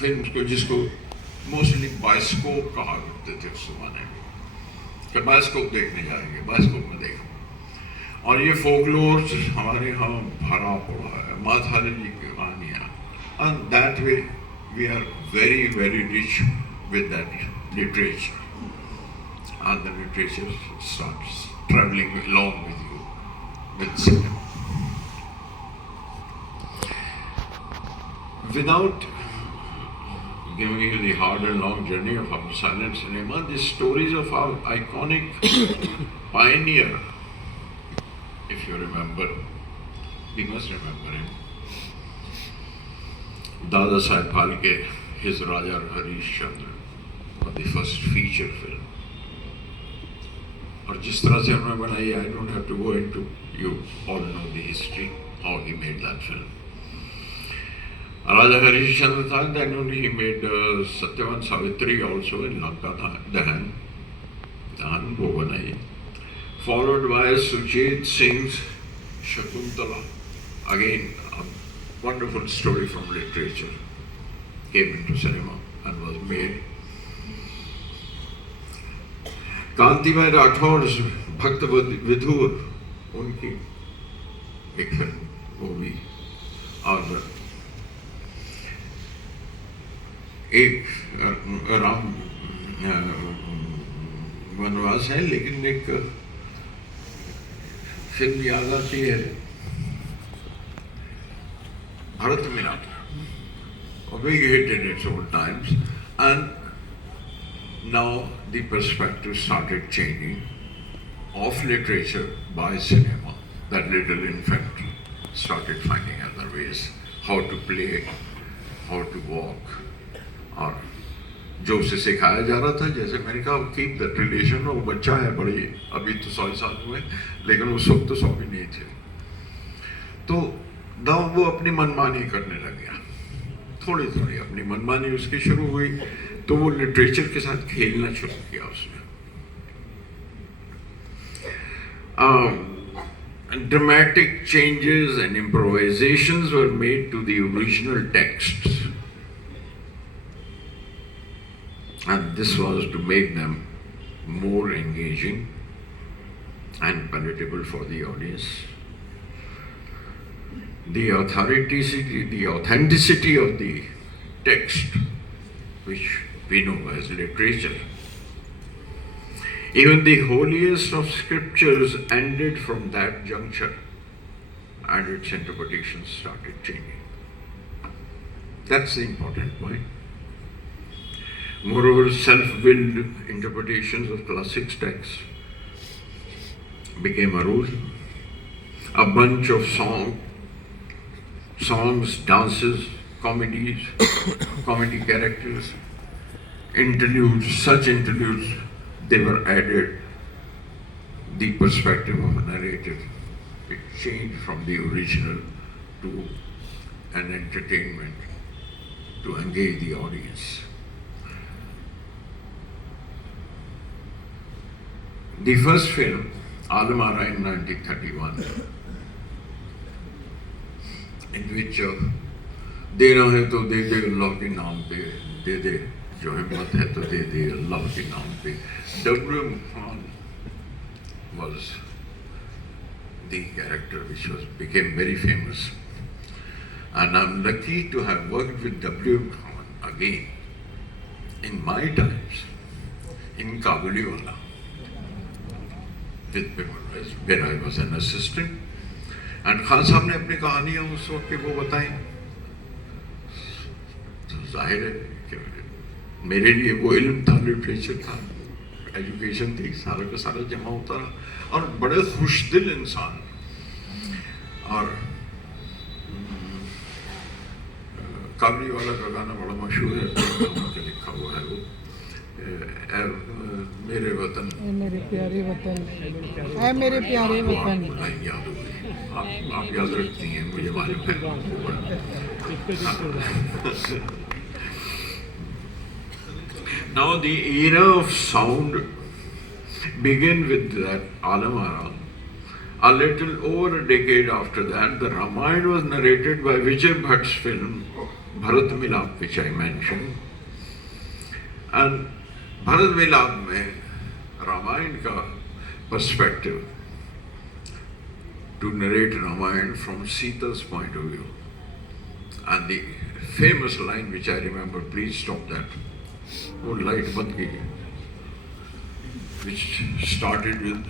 Film को जिसको mostly bioscope कहा करते थे उस जमाने में, कि बायोस्कोप देखने जाएंगे, बायोस्कोप में देखें। और ये फोकलोर हमारे यहाँ भरा पड़ा है, माथाली जी की कहानियाँ, and that way we are very very rich with that literature, and the literature starts traveling along with you with cinema. Without giving you the hard and long journey of our silent cinema, the stories of our iconic pioneer, if you remember, you must remember him, Dada Saheb Phalke, his Raja Harishchandra, the first feature film. और जिस तरह से हमने बनाई, I don't have to go into, you all know the history, how he made that film. Raja Harishchandra था, then only he made Satyavan Savitri also in Lanka Dahan वो बनाई, followed by Suchit Singh's Shakuntala, again a wonderful story from literature, came into cinema and was made. कांतिमय Rathore भक्त विधुर उनकी एक film वो भी, और एक राम वनवास है, लेकिन एक फिल्म याद आती है Bharat Milap, we hated it several times, and now the perspective started changing of literature by cinema. That little infant started finding other ways how to play, how to walk, और जो उसे सिखाया जा रहा था, जैसे मैंने कहा कीप दैट रिलेशन, वो बच्चा है बड़ी, अभी तो 100 साल हुए, लेकिन उस वक्त तो 100 भी नहीं थे, तो दाव वो अपनी मनमानी करने लग गया, थोड़ी थोड़ी अपनी मनमानी उसकी शुरू हुई, तो वो लिटरेचर के साथ खेलना शुरू किया उसने। Dramatic changes and improvisations were made to the original texts, and this was to make them more engaging and palatable for the audience. The authenticity of the text, which we know as literature. Even the holiest of scriptures ended from that juncture, and its interpretations started changing. That's the important point. Moreover, self-willed interpretations of classic texts became a rule. A bunch of songs, dances, comedy characters, interludes, such interludes, they were added. The perspective of a narrative, it changed from the original to an entertainment to engage the audience. The first film, Alamara in 1931, in which देना है तो दे दे अल्लाह के नाम पे, दे दे जो हिम्मत है तो दे दे अल्लाह के नाम पे. W.M. Khan was the character which became very famous, and I'm lucky to have worked with W.M. Khan again in my times in Kabuliwala with Bimar when I was an assistant. And Khan साहब ने अपनी कहानियाँ उस वक्त की वो बताई, तो जाहिर है कि मेरे लिए वो इल्म था, लिटरेचर था, एजुकेशन थी, सारा का सारा जमा होता रहा, और बड़े खुशदिल इंसान. और काबुलीवाला का गाना बड़ा मशहूर है, के लिखा हुआ है वो, मेरे वतन, मेरे प्यारे वतन, ऐ मेरे प्यारे वतन. याद हो गई, आप याद रखती हैं, मुझे मालूम है. Now the era of sound began with that Alamara. A little over a decade after that, the Ramayana was narrated by Vijay Bhatt's film Bharat Milap, which I mentioned. And Bharat Milap में रामायण का perspective, to narrate Ramayana from Sita's point of view. And the famous line which I remember, please stop that, वो light बंद कीजिए, which started with